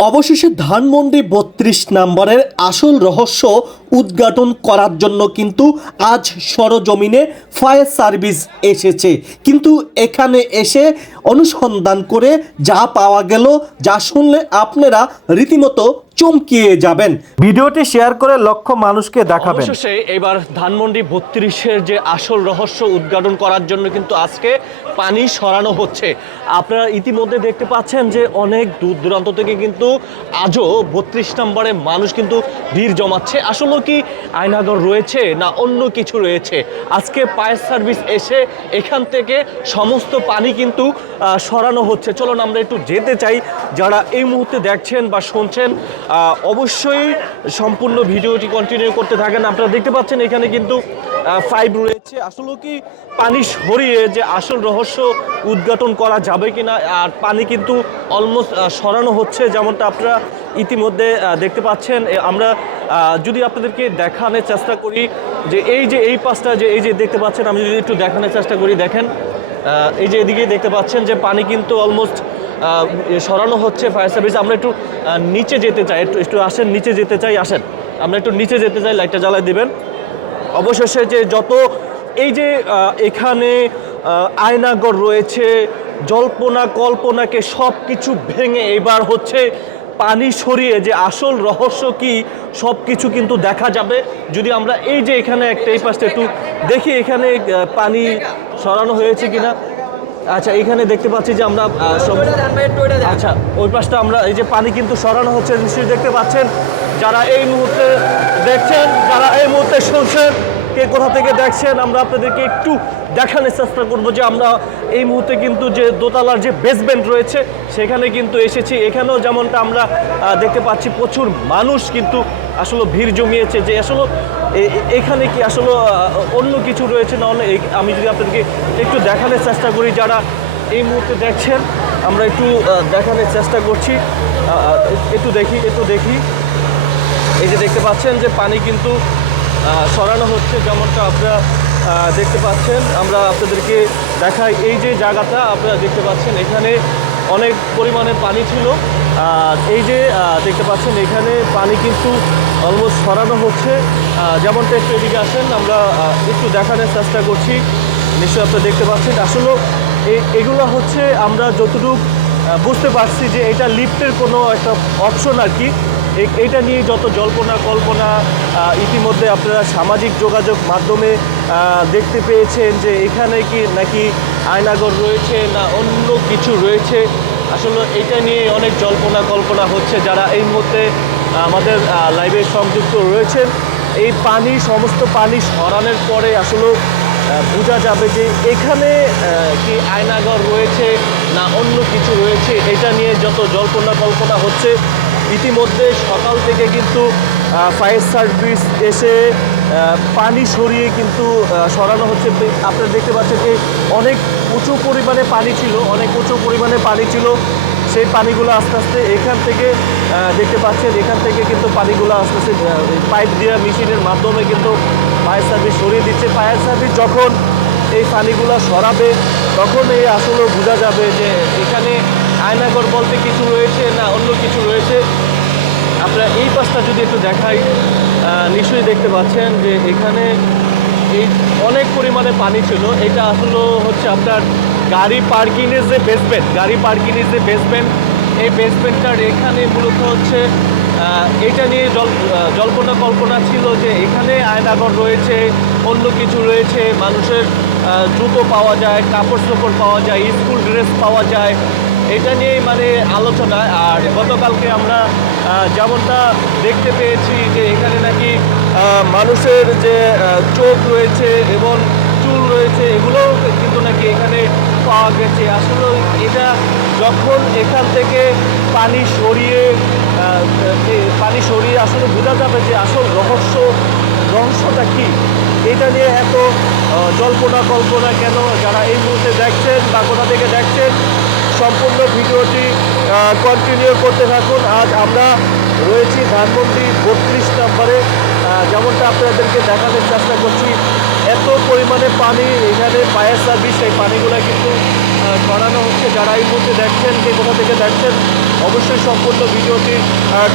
অবশেষে ধানমন্ডি বত্রিশ নম্বরের আসল রহস্য উদ্ঘাটন করার জন্য কিন্তু আজ সরজমিনে ফায়ার সার্ভিস এসেছে। কিন্তু এখানে এসে অনুসন্ধান করে যা পাওয়া গেল, যা শুনলে আপনারা রীতিমতো চমকিয়ে যাবেন। ভিডিওটি শেয়ার করে লক্ষ মানুষকে দেখাবেন। অবশেষে এবার ধানমন্ডি বত্রিশের যে আসল রহস্য উদ্ঘাটন করার জন্য কিন্তু আজকে পানি সরানো হচ্ছে। আপনারা ইতিমধ্যে দেখতে পাচ্ছেন যে অনেক দূর দূরান্ত থেকে কিন্তু আজও বত্রিশ নম্বরে মানুষ কিন্তু ভিড় জমাচ্ছে। আসলে কি আয়নাগর রয়েছে না অন্য কিছু রয়েছে? আজকে ফায়ার সার্ভিস এসে এখান থেকে সমস্ত পানি কিন্তু সরানো হচ্ছে। চলুন আমরা একটু যেতে চাই। যারা এই মুহূর্তে দেখছেন বা শুনছেন অবশ্যই সম্পূর্ণ ভিডিওটি কন্টিনিউ করতে থাকেন। আপনারা দেখতে পাচ্ছেন এখানে কিন্তু ফাইভ রয়েছে। আসলে কি পানি সরিয়ে যে আসল রহস্য উদ্ঘাটন করা যাবে কিনা, আর পানি কিন্তু অলমোস্ট সরানো হচ্ছে যেমনটা আপনারা ইতিমধ্যে দেখতে পাচ্ছেন। আমরা যদি আপনাদেরকে দেখানোর চেষ্টা করি, যে এই যে এই পাশটা, যে এই যে দেখতে পাচ্ছেন, আমি যদি একটু দেখানোর চেষ্টা করি, দেখেন এই যে এদিকে দেখতে পাচ্ছেন যে পানি কিন্তু অলমোস্ট সরানো হচ্ছে ফায়ার সার্ভিস। আমরা একটু নিচে যেতে চাই। একটু একটু আসেন, নিচে যেতে চাই, আসেন। আমরা একটু নিচে যেতে চাই, লাইটটা জ্বালাই দেবেন। অবশেষে যে যত, এই যে এখানে আয়নাগর রয়েছে, জল্পনা, কল্পনাকে সব কিছু ভেঙে এবার হচ্ছে পানি সরিয়ে যে আসল রহস্য কি সব কিছু কিন্তু দেখা যাবে। যদি আমরা এই যে এখানে একটা এই পাশটা একটু দেখি, এখানে পানি সরানো হয়েছে কিনা। আচ্ছা এখানে দেখতে পাচ্ছি যে আমরা আচ্ছা ওই পাশটা আমরা এই যে পানি কিন্তু সরানো হচ্ছে নিশ্চয়ই দেখতে পাচ্ছেন। যারা এই মুহূর্তে দেখছেন যারা এই মুহূর্তে শুনছেন কে কোথা থেকে দেখছেন আমরা আপনাদেরকে একটু দেখানোর চেষ্টা করব যে আমরা এই মুহূর্তে কিন্তু যে দোতলার যে বেসমেন্ট রয়েছে সেখানে কিন্তু এসেছি। এখানেও যেমনটা আমরা দেখতে পাচ্ছি প্রচুর মানুষ কিন্তু আসলে ভিড় জমিয়েছে যে আসলে এখানে কি আসলে অন্য কিছু রয়েছে? না আমি যদি আপনাদেরকে একটু দেখানোর চেষ্টা করি, যারা এই মুহূর্তে দেখছেন, আমরা একটু দেখানোর চেষ্টা করছি। একটু দেখি একটু দেখি। এই যে দেখতে পাচ্ছেন যে পানি কিন্তু সরানো হচ্ছে, যেমনটা আপনারা দেখতে পাচ্ছেন। আমরা আপনাদেরকে দেখাই, এই যে জায়গাটা আপনারা দেখতে পাচ্ছেন, এখানে অনেক পরিমাণে পানি ছিল। এই যে দেখতে পাচ্ছেন, এখানে পানি কিন্তু অলমোস্ট সরানো হচ্ছে। যেমনটা একটু এদিকে আসেন, আমরা একটু দেখানোর চেষ্টা করছি। নিশ্চয়ই আপনারা দেখতে পাচ্ছেন। আসলে এগুলো হচ্ছে আমরা যতটুকু বুঝতে পারছি যে এটা লিফটের কোনো একটা অপশন আর কি। এই- এইটা নিয়ে যত জল্পনা, কল্পনা ইতিমধ্যে আপনারা সামাজিক যোগাযোগ মাধ্যমে দেখতে পেয়েছেন যে এখানে কি নাকি আয়নাগর রয়েছে না অন্য কিছু রয়েছে। আসলে এটা নিয়ে অনেক জল্পনা, কল্পনা হচ্ছে যারা এই মুহূর্তে আমাদের লাইভে সংযুক্ত রয়েছেন। এই পানি, সমস্ত পানি সরানোর পরে আসলে বোঝা যাবে যে এখানে কি আয়নাগর রয়েছে না অন্য কিছু রয়েছে, এটা নিয়ে যত জল্পনা কল্পনা হচ্ছে, ইতিমধ্যে সকাল থেকে কিন্তু ফায়ার সার্ভিস এসে পানি সরিয়ে কিন্তু সরানো হচ্ছে। আপনারা দেখতে পাচ্ছেন যে অনেক উঁচু পরিমাণে পানি ছিল, অনেক উঁচু পরিমাণে পানি ছিল। সেই পানিগুলো আস্তে আস্তে এখান থেকে দেখতে পাচ্ছেন, এখান থেকে কিন্তু পানিগুলো আস্তে আস্তে পাইপ দেওয়া মেশিনের মাধ্যমে কিন্তু ফায়ার সার্ভিস সরিয়ে দিচ্ছে। ফায়ার সার্ভিস যখন এই পানিগুলো সরাবে, তখন এই আসলে বোঝা যাবে যে এখানে আয়নাগর বলতে কিছু রয়েছে না অন্য কিছু রয়েছে। আপনারা এই পাশটা যদি একটু দেখাই নিশ্চয়ই দেখতে পাচ্ছেন যে এখানে এই অনেক পরিমাণে পানি ছিল। এটা আসলে হচ্ছে আপনার গাড়ি পার্কিংয়ের যে বেসমেন্ট গাড়ি পার্কিংয়ের যে বেসমেন্ট এই বেসমেন্টটার এখানে মূলত হচ্ছে এটা নিয়ে জল জল্পনা কল্পনা ছিল যে এখানে আয়নাগর রয়েছে, অন্য কিছু রয়েছে, মানুষের জুতো পাওয়া যায়, কাপড় চোপড় পাওয়া যায় স্কুল ড্রেস পাওয়া যায় এটা নিয়েই মানে আলোচনা, আর গতকালকে আমরা যেমনটা দেখতে পেয়েছি যে এখানে নাকি মানুষের যে চোখ রয়েছে এবং চুল রয়েছে, এগুলোও কিন্তু নাকি এখানে পাওয়া গেছে। আসলে এটা যখন এখান থেকে পানি সরিয়ে পানি সরিয়ে আসলে বোঝা যাবে যে আসল রহস্য, রহস্যটা কি? এটা নিয়ে এত জল্পনা কল্পনা কেন? যারা এই মুহূর্তে দেখছেন বা কোথা থেকে দেখছেন সম্পূর্ণ ভিডিওটি কন্টিনিউ করতে থাকুন। আজ আমরা রয়েছি ধানমন্ডি বত্রিশ নম্বরে। যেমনটা আপনাদেরকে দেখানোর চেষ্টা করছি, এত পরিমাণে পানি এখানে পায়ের সার্ভিস সেই পানিগুলো কিন্তু সরানো হচ্ছে। যারা এই মুহূর্তে দেখছেন কে কোথা থেকে দেখছেন, অবশ্যই সম্পূর্ণ ভিডিওটি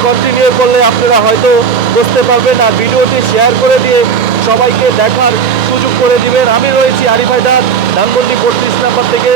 কন্টিনিউ করলে আপনারা হয়তো বুঝতে পারবেন। আর ভিডিওটি শেয়ার করে দিয়ে সবাইকে দেখার সুযোগ করে দিবেন। আমি রয়েছি আরিফাইদার ধানমন্ডি বত্রিশ নাম্বার থেকে।